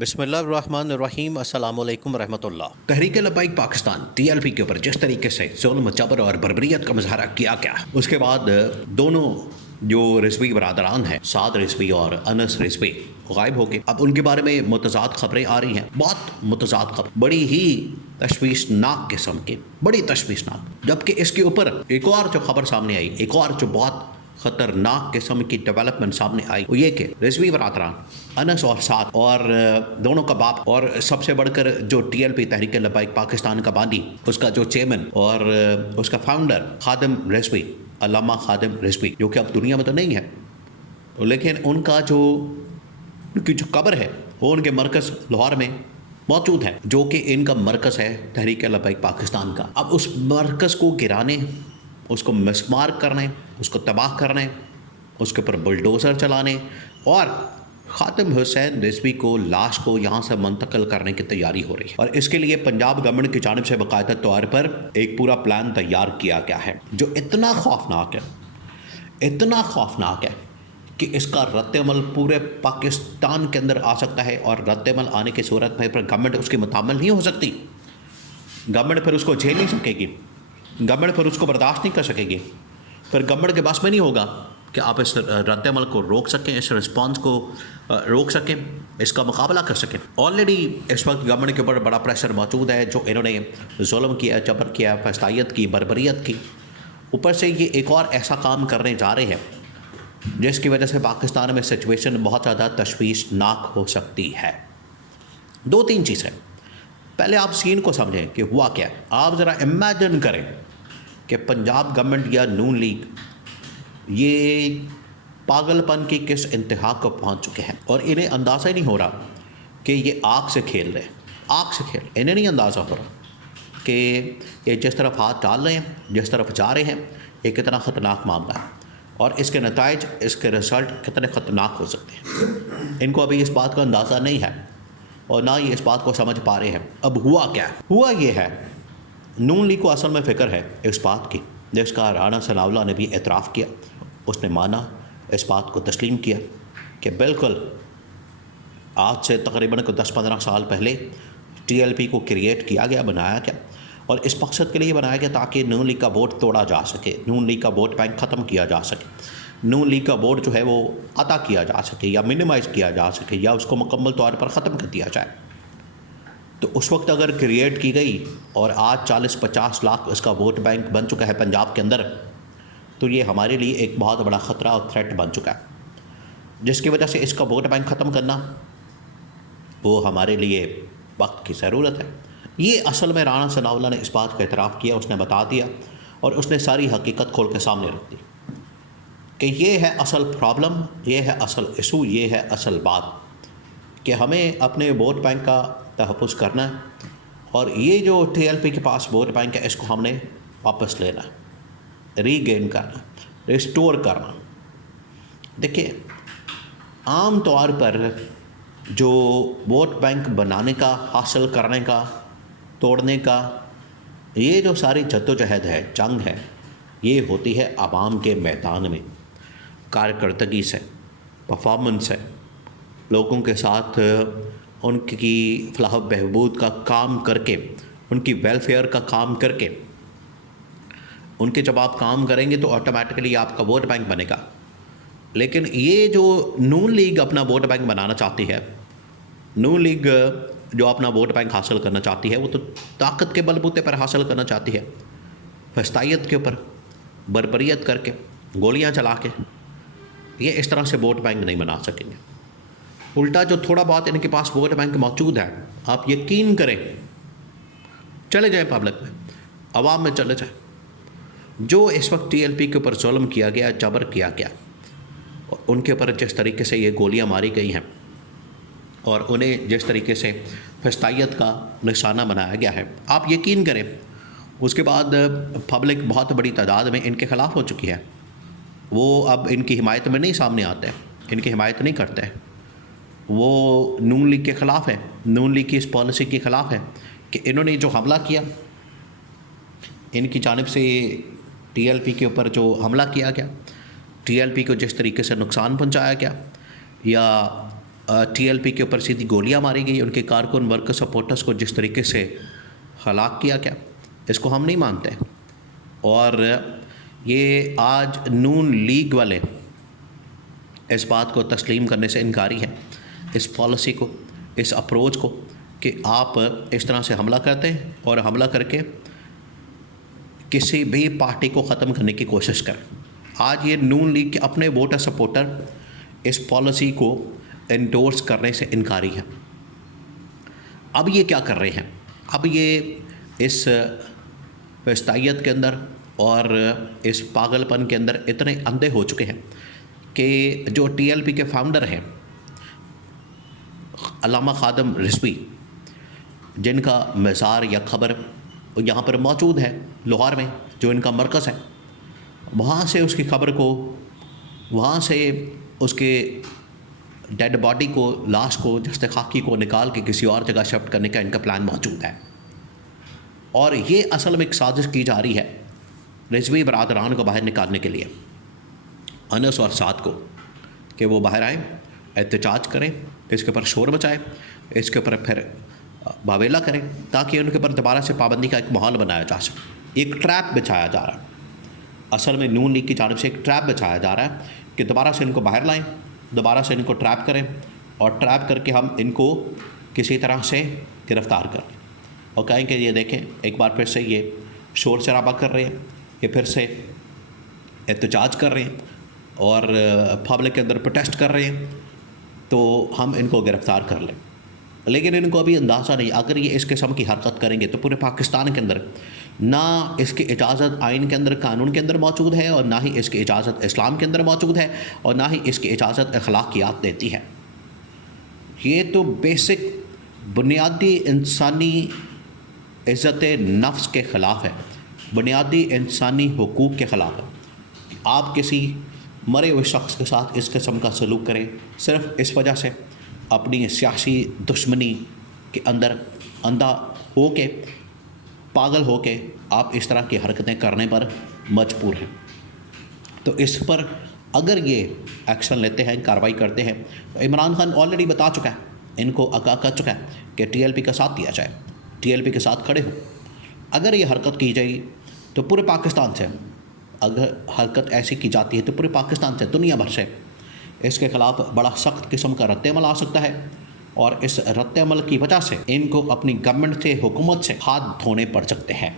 بسم اللہ الرحمن الرحیم، السلام علیکم ورحمۃ اللہ۔ Tehreek Labbaik Pakistan T L P کے اوپر جس طریقے سے ظلم، جبر اور بربریت کا مظاہرہ کیا گیا، اس کے بعد دونوں جو رضوی برادران ہیں، سعد رضوی اور انس رضوی، غائب ہو گئے۔ اب ان کے بارے میں متضاد خبریں آ رہی ہیں، بہت متضاد خبر، بڑی ہی تشویشناک قسم کی، بڑی تشویشناک۔ جبکہ اس کے اوپر ایک اور جو خبر سامنے آئی، ایک اور جو بہت خطرناک قسم کی ڈیولپمنٹ سامنے آئی، وہ یہ کہ رضوی برادران انس اور سعد اور دونوں کا باپ، اور سب سے بڑھ کر جو T L P Tehreek Labbaik Pakistan کا بانی، اس کا جو چیئرمین اور اس کا فاؤنڈر خادم رضوی، علامہ خادم رضوی، جو کہ اب دنیا میں تو نہیں ہے، لیکن ان کا جو قبر ہے وہ ان کے مرکز لاہور میں موجود ہے، جو کہ ان کا مرکز ہے تحریک لبیک پاکستان کا۔ اب اس مرکز کو گرانے، اس کو مسمار کرنے، اس کو تباہ کرنے، اس کے اوپر بلڈوزر چلانے اور خاتم حسین رضوی کو لاش کو یہاں سے منتقل کرنے کی تیاری ہو رہی ہے، اور اس کے لیے پنجاب گورنمنٹ کی جانب سے باقاعدہ طور پر ایک پورا پلان تیار کیا گیا ہے، جو اتنا خوفناک ہے کہ اس کا رد عمل پورے پاکستان کے اندر آ سکتا ہے، اور رد عمل آنے کی صورت میں پھر گورنمنٹ اس کی متحمل نہیں ہو سکتی، گورنمنٹ پھر اس کو جھیل نہیں سکے گی، گورنمنٹ پھر اس کو برداشت نہیں کر سکے گی، پھر گورنمنٹ کے پاس میں نہیں ہوگا کہ آپ اس رد عمل کو روک سکیں، اس رسپانس کو روک سکیں، اس کا مقابلہ کر سکیں۔ آلریڈی اس وقت گورنمنٹ کے اوپر بڑا پریشر موجود ہے، جو انہوں نے ظلم کیا، جبر کیا، فسادیت کی، بربریت کی، اوپر سے یہ ایک اور ایسا کام کرنے جا رہے ہیں جس کی وجہ سے پاکستان میں سچویشن بہت زیادہ تشویشناک ہو سکتی ہے۔ دو تین چیزیں، پہلے آپ سین کو سمجھیں کہ ہوا کیا ہے۔ آپ ذرا امیجن کریں کہ پنجاب گورنمنٹ یا نون لیگ یہ پاگل پن کی کس انتہا کو پہنچ چکے ہیں، اور انہیں اندازہ ہی نہیں ہو رہا کہ یہ آگ سے کھیل رہے ہیں، انہیں نہیں اندازہ ہو رہا کہ یہ جس طرف ہاتھ ڈال رہے ہیں، جس طرف جا رہے ہیں، یہ کتنا خطرناک معاملہ ہے، اور اس کے نتائج، اس کے رزلٹ کتنے خطرناک ہو سکتے ہیں۔ ان کو ابھی اس بات کا اندازہ نہیں ہے، اور نہ ہی اس بات کو سمجھ پا رہے ہیں۔ اب ہوا کیا ہے؟ ہوا یہ ہے، نون لیگ کو اصل میں فکر ہے اس بات کی، جس کا رانا ثناءاللہ نے بھی اعتراف کیا، اس نے مانا، اس بات کو تسلیم کیا کہ بالکل آج سے تقریباً 10-15 سال پہلے ٹی ایل پی کو کریٹ کیا گیا، بنایا گیا، اور اس مقصد کے لیے بنایا گیا تاکہ نون لیگ کا ووٹ توڑا جا سکے، نون لیگ کا ووٹ بینک ختم کیا جا سکے، نون لیگ کا ووٹ جو ہے وہ قطع کیا جا سکے یا منیمائز کیا جا سکے، یا اس کو مکمل طور پر ختم کر دیا جائے۔ تو اس وقت اگر کریٹ کی گئی اور آج 40-50 لاکھ اس کا ووٹ بینک بن چکا ہے پنجاب کے اندر، تو یہ ہمارے لیے ایک بہت بڑا خطرہ اور تھریٹ بن چکا ہے، جس کی وجہ سے اس کا ووٹ بینک ختم کرنا وہ ہمارے لیے وقت کی ضرورت ہے۔ یہ اصل میں رانا ثناءاللہ نے اس بات کا اعتراف کیا، اس نے بتا دیا، اور اس نے ساری حقیقت کھول کے سامنے رکھ دی کہ یہ ہے اصل پرابلم، یہ ہے اصل ایشو، یہ ہے اصل بات، کہ ہمیں اپنے ووٹ بینک کا تحفظ کرنا ہے، اور یہ جو ٹی ایل پی کے پاس ووٹ بینک ہے، اس کو ہم نے واپس لینا ہے، ری گین کرنا، ریسٹور کرنا۔ دیکھیے، عام طور پر جو ووٹ بینک بنانے کا، حاصل کرنے کا، توڑنے کا، یہ جو ساری جدوجہد ہے، جنگ ہے، یہ ہوتی ہے عوام کے میدان میں، کارکردگی سے، پرفارمنس سے، لوگوں کے ساتھ ان کی فلاح و بہبود کا کام کر کے، ان کی ویلفیئر کا کام کر کے، ان کے جب آپ کام کریں گے تو آٹومیٹکلی آپ کا ووٹ بینک بنے گا۔ لیکن یہ جو نون لیگ اپنا ووٹ بینک بنانا چاہتی ہے، نون لیگ جو اپنا ووٹ بینک حاصل کرنا چاہتی ہے، وہ تو طاقت کے بل بوتے پر حاصل کرنا چاہتی ہے، فسادیت کے اوپر، بربریت کر کے، گولیاں چلا کے، یہ اس طرح سے ووٹ بینک نہیں بنا سکیں گے۔ الٹا جو تھوڑا بہت ان کے پاس ووٹ بینک موجود ہے، آپ یقین کریں، چلے جائیں پبلک میں، عوام میں چلے جائیں، جو اس وقت ٹی ایل پی کے اوپر ظلم کیا گیا، جبر کیا گیا، ان کے اوپر جس طریقے سے یہ گولیاں ماری گئی ہیں، اور انہیں جس طریقے سے فسادیت کا نشانہ بنایا گیا ہے، آپ یقین کریں، اس کے بعد پبلک بہت بڑی تعداد میں ان کے خلاف ہو چکی ہے۔ وہ اب ان کی حمایت میں نہیں سامنے آتے، ان کی حمایت نہیں کرتے، وہ نون لیگ کے خلاف ہے، نون لیگ کی اس پالیسی کے خلاف ہے کہ انہوں نے جو حملہ کیا، ان کی جانب سے ٹی ایل پی کے اوپر جو حملہ کیا گیا، ٹی ایل پی کو جس طریقے سے نقصان پہنچایا گیا، یا ٹی ایل پی کے اوپر سیدھی گولیاں ماری گئی، ان کے کارکن ورکر سپورٹرز کو جس طریقے سے ہلاک کیا گیا، اس کو ہم نہیں مانتے. اور یہ آج نون لیگ والے اس بات کو تسلیم کرنے سے انکاری ہے، اس پالیسی کو، اس اپروچ کو، کہ آپ اس طرح سے حملہ کرتے ہیں اور حملہ کر کے کسی بھی پارٹی کو ختم کرنے کی کوشش کریں. آج یہ نون لیگ کے اپنے ووٹر سپورٹر اس پالیسی کو انڈورس کرنے سے انکاری ہے. اب یہ کیا کر رہے ہیں؟ اب یہ اس فسطائیت کے اندر اور اس پاگل پن کے اندر اتنے اندھے ہو چکے ہیں کہ جو ٹی ایل پی کے فاؤنڈر ہیں علامہ خادم رضوی، جن کا مزار یا قبر یہاں پر موجود ہے لاہور میں، جو ان کا مرکز ہے، وہاں سے اس کی قبر کو، وہاں سے اس کے ڈیڈ باڈی کو، لاش کو، جسد خاکی کو نکال کے کسی اور جگہ شفٹ کرنے کا ان کا پلان موجود ہے. اور یہ اصل میں ایک سازش کی جا رہی ہے رضوی برادران کو باہر نکالنے کے لیے، انس اور سعد کو، کہ وہ باہر آئیں، احتجاج کریں، اس کے اوپر شور مچائیں، اس کے اوپر پھر باویلا کریں، تاکہ ان کے اوپر دوبارہ سے پابندی کا ایک ماحول بنایا جا سکے. ایک ٹریپ بچھایا جا رہا ہے، اصل میں نون لیگ کی جانب سے ایک ٹریپ بچھایا جا رہا ہے کہ دوبارہ سے ان کو باہر لائیں، دوبارہ سے ان کو ٹریپ کریں، اور ٹریپ کر کے ہم ان کو کسی طرح سے گرفتار کریں اور کہیں کہ یہ دیکھیں ایک بار پھر سے یہ شور شرابہ کر رہے ہیں، یہ پھر سے احتجاج کر رہے ہیں اور پبلک کے اندر پروٹیسٹ کر رہے ہیں، تو ہم ان کو گرفتار کر لیں. لیکن ان کو ابھی اندازہ نہیں، اگر یہ اس قسم کی حرکت کریں گے تو پورے پاکستان کے اندر نہ اس کی اجازت آئین کے اندر، قانون کے اندر موجود ہے، اور نہ ہی اس کی اجازت اسلام کے اندر موجود ہے، اور نہ ہی اس کی اجازت اخلاقیات دیتی ہے. یہ تو بیسک بنیادی انسانی عزت نفس کے خلاف ہے، بنیادی انسانی حقوق کے خلاف ہے. آپ کسی مرے ہوئے شخص کے ساتھ اس قسم کا سلوک کریں صرف اس وجہ سے اپنی سیاسی دشمنی کے اندر اندھا ہو کے، پاگل ہو کے آپ اس طرح کی حرکتیں کرنے پر مجبور ہیں. تو اس پر اگر یہ ایکشن لیتے ہیں، کارروائی کرتے ہیں، تو عمران خان آلریڈی بتا چکا ہے، ان کو آگاہ کر چکا ہے کہ ٹی ایل پی کا ساتھ دیا جائے، ٹی ایل پی کے ساتھ کھڑے ہو. اگر یہ حرکت کی جائے تو پورے پاکستان سے، اگر حرکت ایسی کی جاتی ہے تو پورے پاکستان سے، دنیا بھر سے اس کے خلاف بڑا سخت قسم کا رد عمل آ سکتا ہے، اور اس رد عمل کی وجہ سے ان کو اپنی گورنمنٹ سے، حکومت سے ہاتھ دھونے پڑ سکتے ہیں.